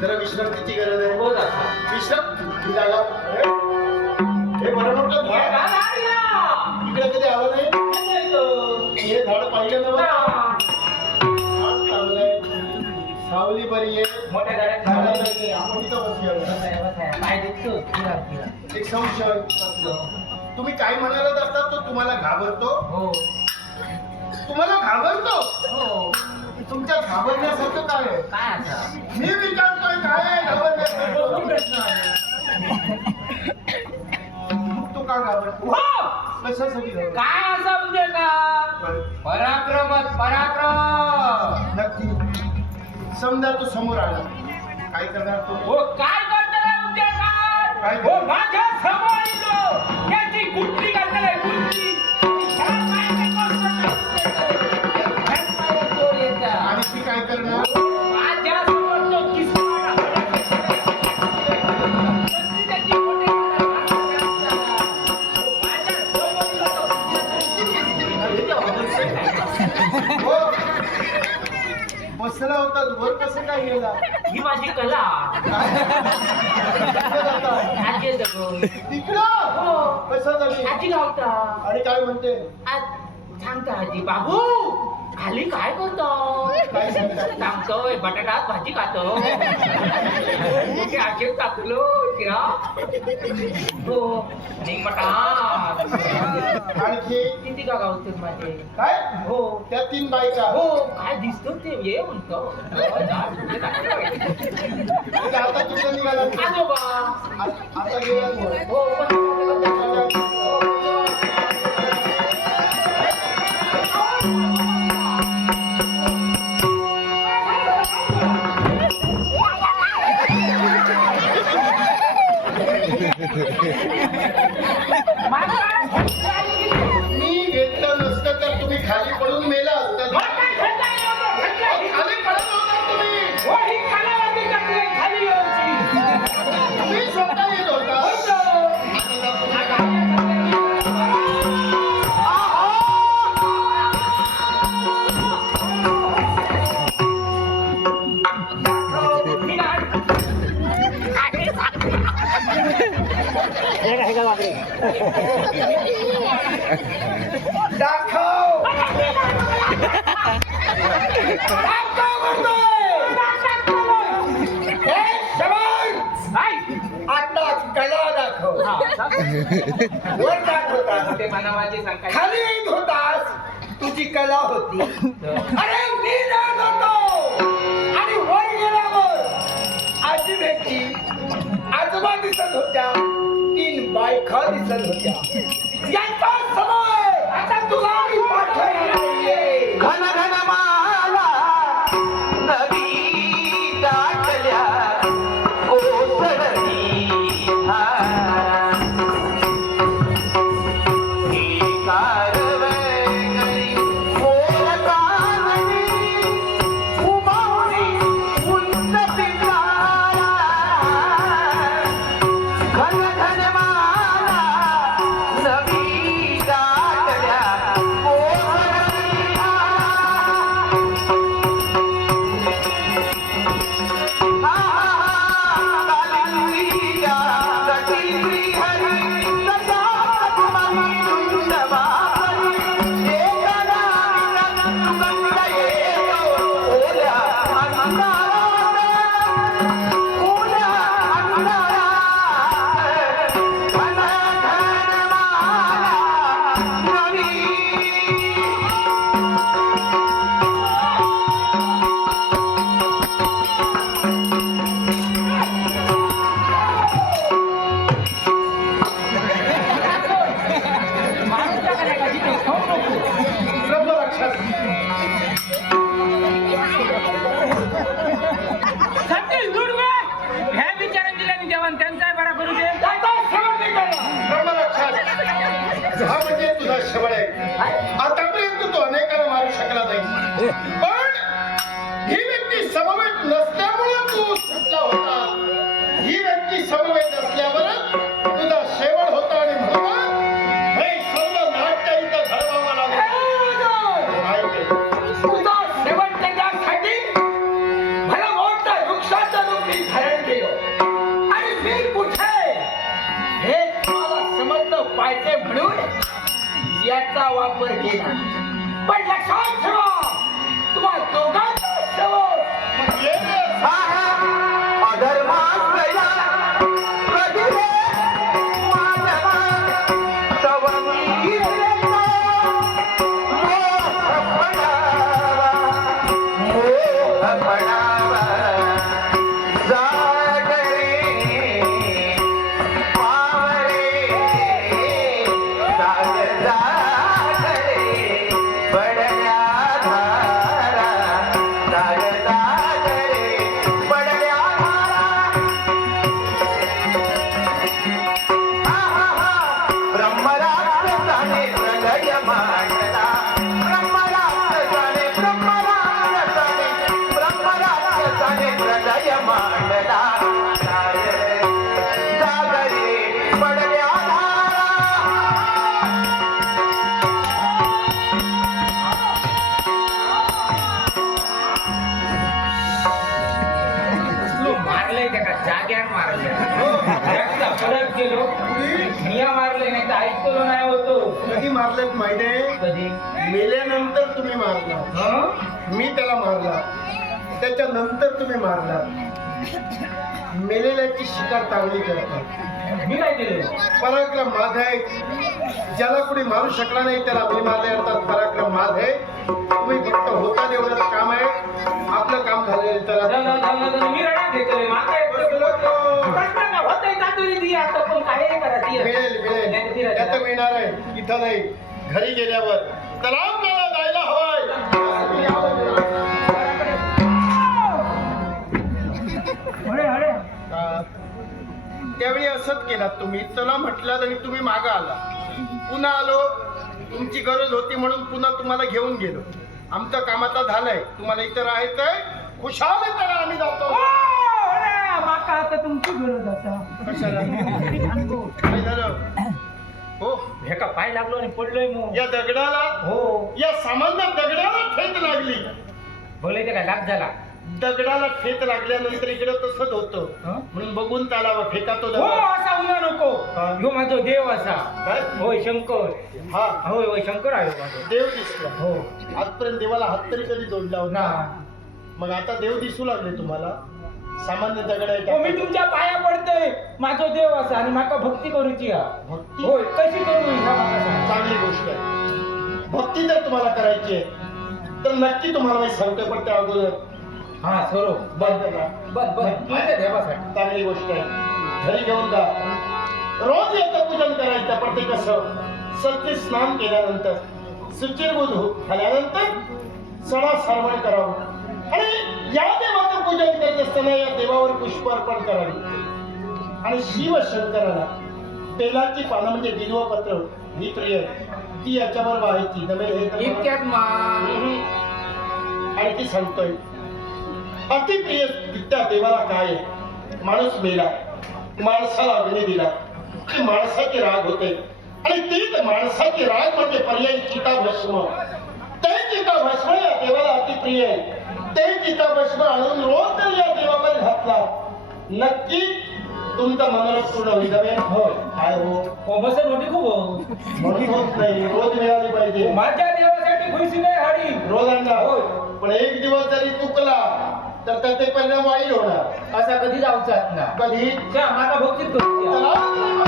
जरा विश्रांतीची गरज आहे. हो विश्रांती. जागा हे. बरं मोठं झाड? दादा या. इकडे कधी आलं नाही? हे झाड पाहिलं ना सावली बरी आहे. मोठ्या फिरा. एक संशय तुम्ही काय म्हणायला जातात तो तुम्हाला घाबरतो? हो. तुम्हाला घाबरतो? हो. तुमच्या घाबरण्यासारखं काय आहे? काय मी विचारतोय काय हो? काय असं म्हणजे का पराक्रमच पराक्रम नक्की समजा तू? समोर आला काय करणार तो? हो काय करताय उद्या काय काय हो माझ्यासमोर येतो. याची गुंतली करताय बसला होता वर कसं काय गेला? ही माझी कला? आजी तिकडं? हो. कसं झाली आजी गावता आणि काय म्हणते? सांगता आजी बाबू. खाली काय करतो? काय सांगता? सांगतोय बटाटात भाजी खातो. आजी टाकलो किरा. हो आणखी? किती का गावतात माझे? काय? हो. त्या तीन बायका हो काय दिसतो ते? ये म्हणतो. हो, जा, तुझे टाकलं पाहिजे. म्हणजे आता तुझं निघाला. आजोबा. आ- आता गेला. हो पण- मी दाखव आता कला दाखव वर जात ते मला खाली येत होतास तुझी कला होती अरे मी जात होतो आणि वर गेल्यावर आजी भेटली आजोबा दिसत होत्या बायका दिसत होत्या. यांचा समय आता तुला मी पाठवणार तुझा शबळ आहे. आतापर्यंत तू अनेकांना मारू शकला नाही. याचा वापर केला. पण लक्षात ठेवा मिया मारलंय नाही तर ऐकलो नाही होतो. कधी मारलेत माहितीये कधी? मेल्यानंतर तुम्ही मारला. हं? मी त्याला मारला. त्याच्यानंतर तुम्ही मारला. मेलेल्याची शिकार चांगली करतात. मी काय केलं? पराक्रम माझ आहे. ज्याला कुणी मारू शकला नाही त्याला मी मारले अर्थात पराक्रम माझ आहे. तुम्ही फक्त होता आता पण काय करा ती? मिळेल तर मिळेल. त्यात मिळणार आहे. इथं नाही. घरी गेल्यावर. त्याला आपल्याला जायला. हवाय. त्यावेळी असंच केलात तुम्ही. चला म्हटलात आणि तुम्ही मागं आला. पुन्हा आलो. तुमची गरज होती म्हणून पुन्हा तुम्हाला घेऊन गेलो. आमचं काम आता झालंय तुम्हाला इथं राहायचंय. खुशाल आहे आम्ही जातो. माका आता तुमची गरज आता. कशाला? काय झालं हो. हे का पाय लागलो आणि पडलोय मग. या दगडाला? हो. या सामान्य दगडाला ठेच लागली. बोलायचं काय लाग झाला? दगडाला ठेच लागल्यानंतर इकडे तसंच होतं. हं? म्हणून बघून चालावं ठेका तो हो दगड. असा उन्हा नको. हा. ह्यो माझो देव असा. काय? होय शंकर. हा. होय होय शंकर आहे माझो. देव दिसला. हो. आजपर्यंत देवाला हात तरी कधी जोडला ना. होता मग आता देव दिसू लागले तुम्हाला? सामान्य दगड आहे हो मी? तुमच्या पाया पडतोय. माझो देव असा आणि माका भक्ती करूची हा. भक्ती? होय कशी करू ह्या माका सांग. चांगली गोष्ट आहे. भक्ती जर तुम्हाला करायची आहे तर नक्की तुम्हाला मी सांगतो पण त्या अगोदर. हा सरो बंद करा. बस बस. माझ्या देवासाठी. चांगली गोष्ट आहे. घरी घेऊन जा. रोज याचं पूजन करायचं पण ते कसं सत्य स्नान केल्यानंतर सुचिरबुध हो झाल्यानंतर सणा सारवण करावं. आणि या देवाचं पूजन करत असताना या देवावर पुष्प अर्पण करावी. आणि शिव शंकराला बेलाची पानं म्हणजे बिल्वपत्र ही प्रिय ती याच्यावर व्हायची आणि ती सांगतोय अतिप्रिय त्या देवाला काय आहे? माणूस मेला माणसाला अग्नी दिला. की माणसाचे राग होते. आणि तीच माणसाचे राग म्हणजे पर्यायी चिता भस्म. ते चिता भस्म या देवाला अतिप्रिय आहे. ते चिता भस्म आणून रोज जर या देवावर घातला. नक्की तुमचा मनोरथ पूर्ण होईल? होय. काय हो? कोमसन मोठी खूप हो. म्हणून होत नाही. रोज मिळाली पाहिजे. माझ्या देवासाठी खुशी नाही हाडी. रोज होय. पण एक दिवस जरी चुकला तर त्याचे परिणाम वाईट होणार. असा कधी जाऊचा ना कधी? त्या माका भक्तीत हा. चला.